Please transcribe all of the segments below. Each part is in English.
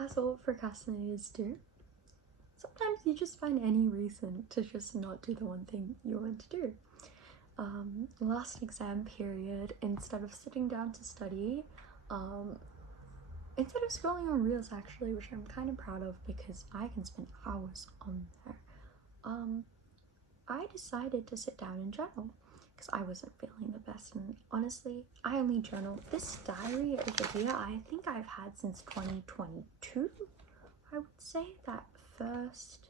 as all procrastinators do, sometimes you just find any reason to just not do the one thing you want to do. Last exam period, instead of sitting down to study, instead of scrolling on Reels actually, which I'm kind of proud of because I can spend hours on there, I decided to sit down and journal because I wasn't feeling the best. And honestly, I only journal. This diary over here, I think I've had since 2022. I would say the first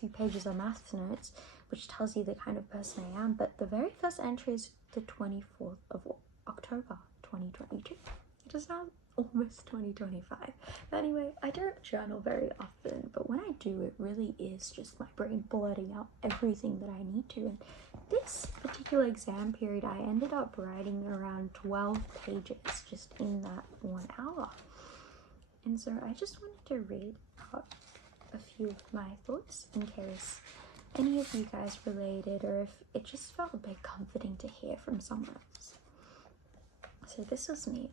few pages are maths notes, which tells you the kind of person I am, but the very first entry is the 24th of October 2022. It is now almost 2025. But anyway, I don't journal very often, but when I do, it really is just my brain blurting out everything that I need to. And this particular exam period, I ended up writing around 12 pages just in that 1 hour. And so I just wanted to read out a few of my thoughts in case any of you guys related, or if it just felt a bit comforting to hear from someone else. So this was me.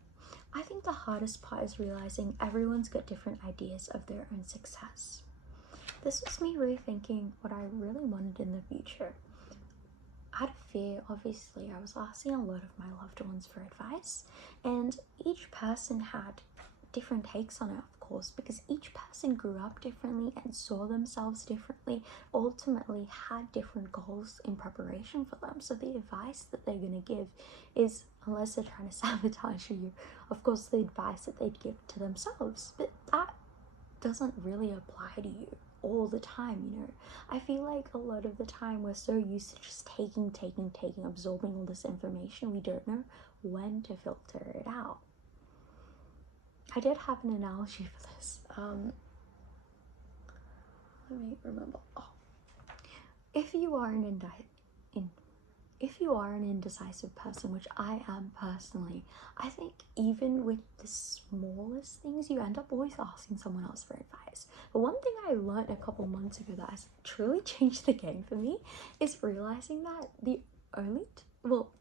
I think the hardest part is realizing everyone's got different ideas of their own success. This was me rethinking what I really wanted in the future. Out of fear, obviously, I was asking a lot of my loved ones for advice, and each person had different takes on it, of course, because each person grew up differently and saw themselves differently, ultimately had different goals in preparation for them. So the advice that they're going to give is, unless they're trying to sabotage you, of course, the advice that they'd give to themselves. But that doesn't really apply to you all the time, you know. I feel like a lot of the time we're so used to just taking, absorbing all this information, we don't know when to filter it out. I did have an analogy for this. Let me remember. If you are an indecisive person, which I am personally, I think even with the smallest things, you end up always asking someone else for advice. But one thing I learned a couple months ago that has truly changed the game for me is realizing that the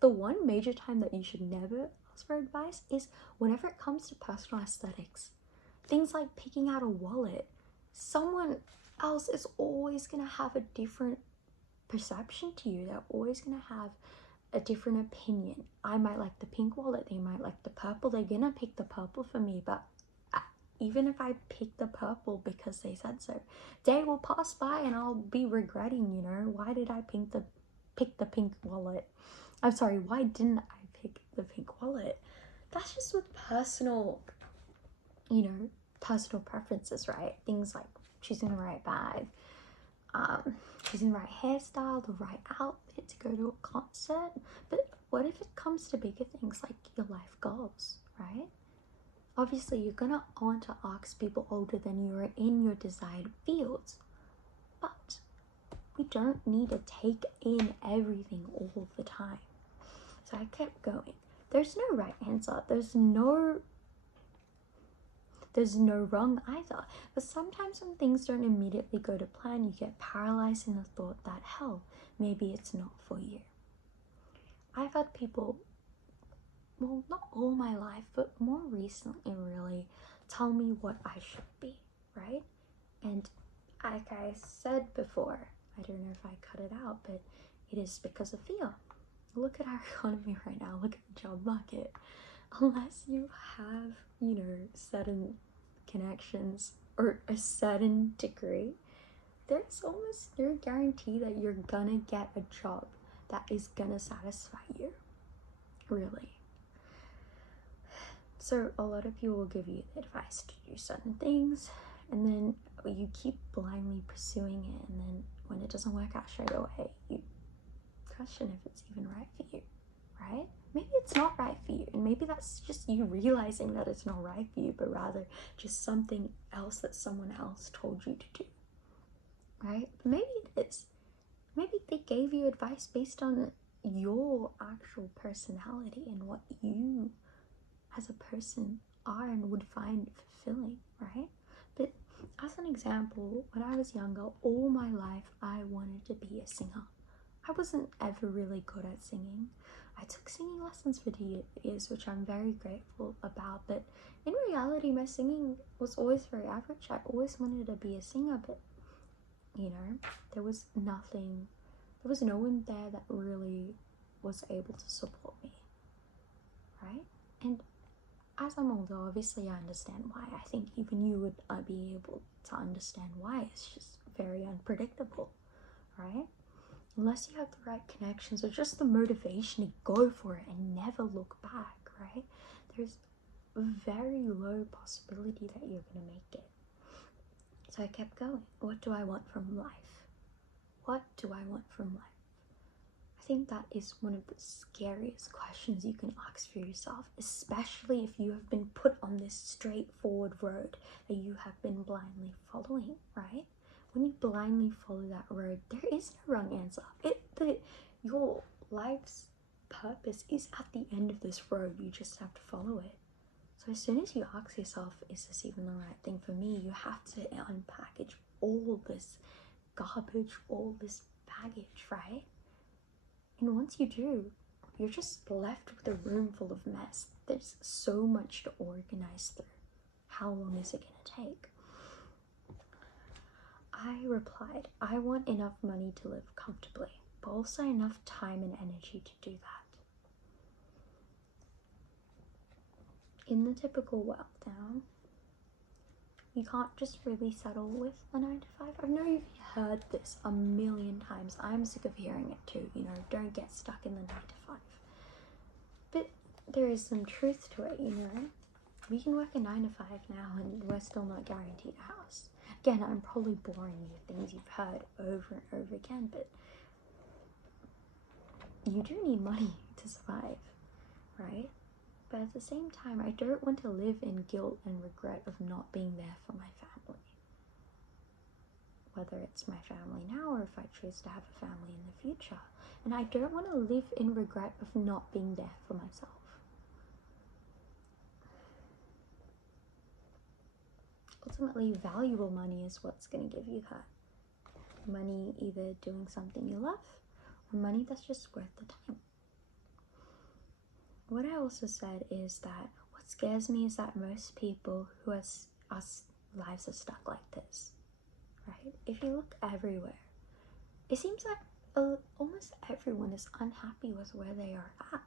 one major time that you should never ask for advice is whenever it comes to personal aesthetics. Things like picking out a wallet. Someone else is always going to have a different perception to you. They're always going to have a different opinion. I might like the pink wallet, they might like the purple. They're gonna pick the purple for me, but even if I pick the purple because they said so, day will pass by and I'll be regretting, you know, why did I pick the pink wallet? I'm sorry, why didn't I pick the pink wallet? That's just with personal preferences, right? Things like choosing the right bag, choosing the right hairstyle, the right outfit to go to a concert. But what if it comes to bigger things like your life goals, right? Obviously, you're gonna want to ask people older than you are in your desired fields, but we don't need to take in everything all the time. So I kept going. There's no right answer. There's no wrong either. But sometimes when things don't immediately go to plan, you get paralyzed in the thought that, hell, maybe it's not for you. I've had people, well, not all my life, but more recently really, tell me what I should be, right? And like I said before, I don't know if I cut it out, but it is because of fear. Look at our economy right now. Look at the job market. Unless you have, certain connections or a certain degree, there's almost no guarantee that you're gonna get a job that is gonna satisfy you, really. So a lot of people will give you the advice to do certain things, and then you keep blindly pursuing it, and then when it doesn't work out straight away, you question if it's even right for you, right? Maybe it's not right for you, and maybe that's just you realizing that it's not right for you, but rather just something else that someone else told you to do, right? But maybe it is. Maybe they gave you advice based on your actual personality and what you as a person are and would find fulfilling, right? But as an example, when I was younger, all my life I wanted to be a singer. I wasn't ever really good at singing. I took singing lessons for 2 years, which I'm very grateful about, but in reality, my singing was always very average. I always wanted to be a singer, but you know, there was no one there that really was able to support me, right? And as I'm older, obviously I understand why. I think even you would be able to understand why. It's just very unpredictable, right? Unless you have the right connections or just the motivation to go for it and never look back, right? There's a very low possibility that you're going to make it. So I kept going. What do I want from life? What do I want from life? I think that is one of the scariest questions you can ask for yourself, especially if you have been put on this straightforward road that you have been blindly following, right? When you blindly follow that road, there is no wrong answer. Your life's purpose is at the end of this road. You just have to follow it. So as soon as you ask yourself, is this even the right thing for me? You have to unpackage all this garbage, all this baggage, right? And once you do, you're just left with a room full of mess. There's so much to organize through. How long is it going to take? I replied, I want enough money to live comfortably, but also enough time and energy to do that. In the typical world now, you can't just really settle with a 9 to 5. I know you've heard this a million times. I'm sick of hearing it too. You know, don't get stuck in the 9 to 5. But there is some truth to it, you know. We can work a 9 to 5 now and we're still not guaranteed a house. Again, I'm probably boring you with things you've heard over and over again, but you do need money to survive, right? But at the same time, I don't want to live in guilt and regret of not being there for my family. Whether it's my family now or if I choose to have a family in the future. And I don't want to live in regret of not being there for myself. Ultimately, valuable money is what's going to give you that. Money either doing something you love or money that's just worth the time. What I also said is that what scares me is that most people who us lives are stuck like this, right? If you look everywhere, it seems like almost everyone is unhappy with where they are at.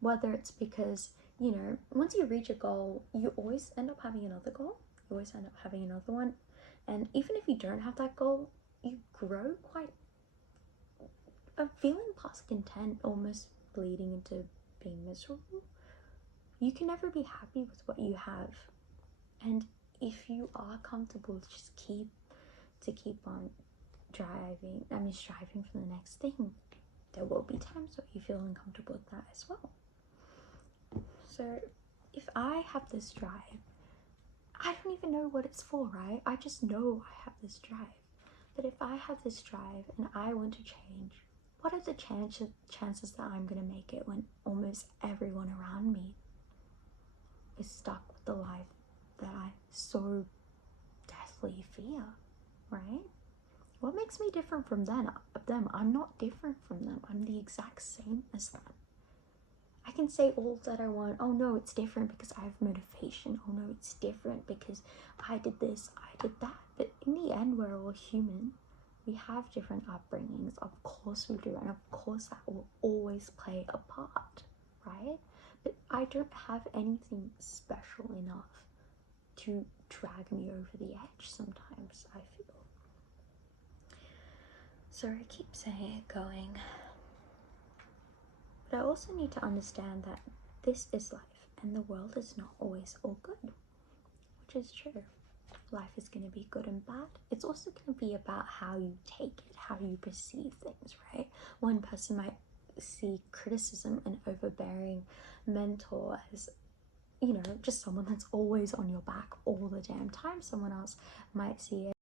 Whether it's because, you know, once you reach a goal, you always end up having another goal. You always end up having another one. And even if you don't have that goal, you grow quite a feeling past content, almost bleeding into being miserable. You can never be happy with what you have. And if you are comfortable, just keep on striving for the next thing. There will be times where you feel uncomfortable with that as well. So if I have this drive, I don't even know what it's for, right? I just know I have this drive. But if I have this drive and I want to change, what are the chances that I'm going to make it when almost everyone around me is stuck with the life that I so deathly fear, right? What makes me different from them? I'm not different from them. I'm the exact same as them. I can say all that I want. Oh no, it's different because I have motivation. Oh no, it's different because I did this, I did that. But in the end, we're all human. We have different upbringings. Of course we do. And of course that will always play a part, right? But I don't have anything special enough to drag me over the edge sometimes, I feel. So I keep saying it going. But I also need to understand that this is life and the world is not always all good, which is true. Life is going to be good and bad. It's also going to be about how you take it, how you perceive things, right? One person might see criticism and overbearing mentor as, you know, just someone that's always on your back all the damn time. Someone else might see it